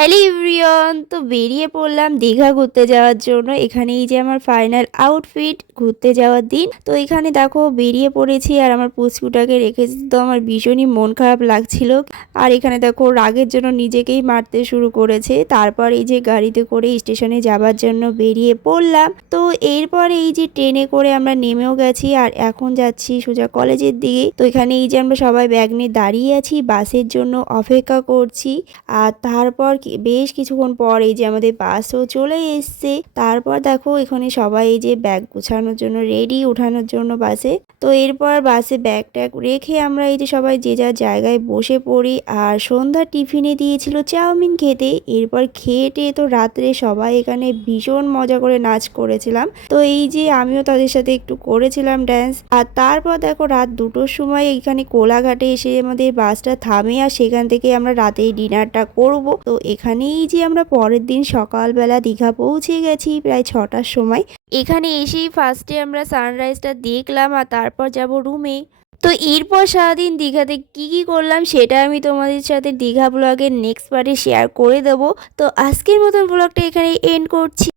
Hello everyone, তো বেরিয়ে পড়লাম দীঘা ঘুরতে যাওয়ার জন্য। এখানে এই যে আমার ফাইনাল আউটফিট ঘুরতে যাওয়ার দিন। তো এখানে দেখো বেরিয়ে পড়েছি আর আমার পুচকুটাকে রেখেছি, তো আমার ভীষণই মন খারাপ লাগছিল। আর এখানে দেখো রাগের জন্য নিজেকেই মারতে শুরু করেছে। তারপর এই যে গাড়িতে করে স্টেশনে যাবার জন্য বেরিয়ে পড়লাম। তো এরপর এই যে ট্রেনে করে আমরা নেমেও গেছি আর এখন যাচ্ছি সোজা কলেজের দিকে। তো এখানে এই যে আমরা সবাই ব্যাগ নিয়ে দাঁড়িয়ে আছি, বাসের জন্য অপেক্ষা করছি। আর তারপর বেশ কিছুক্ষণ পর এই যে আমাদের বাসও চলে এসছে। তারপর দেখো এখানে সবাই এই যে ব্যাগ গুছানোর জন্য রেডি, ওঠানোর জন্য বাসে। তো এরপর বাসে ব্যাগ ট্যাগ রেখে আমরা এই যে সবাই যে যার জায়গায় বসে পড়ি। আর সন্ধ্যার টিফিনে দিয়েছিল চাউমিন খেতে। এরপর খেয়ে টেয়ে তো রাত্রে সবাই এখানে ভীষণ মজা করে নাচ করেছিলাম। তো এই যে আমিও তাদের সাথে একটু করেছিলাম ড্যান্স। আর তারপর দেখো রাত 2টোর সময় এখানে কোলাঘাটে এসে আমাদের বাসটা থামে আর সেখান থেকে আমরা রাতে ডিনারটা করব। তো এখানেই যে আমরা পরের দিন সকালবেলা দীঘা পৌঁছে গেছি প্রায় 6টার সময়। এখানে এসেই ফার্স্টে আমরা সানরাইজটা দেখলাম আর তারপর যাব রুমে। তো এরপর সারাদিন দীঘাতে কি কি করলাম সেটা আমি তোমাদের সাথে দীঘা ব্লগের নেক্সট পার্টে শেয়ার করে দেবো। তো আজকের মতন ব্লগটা এখানে এন্ড করছি।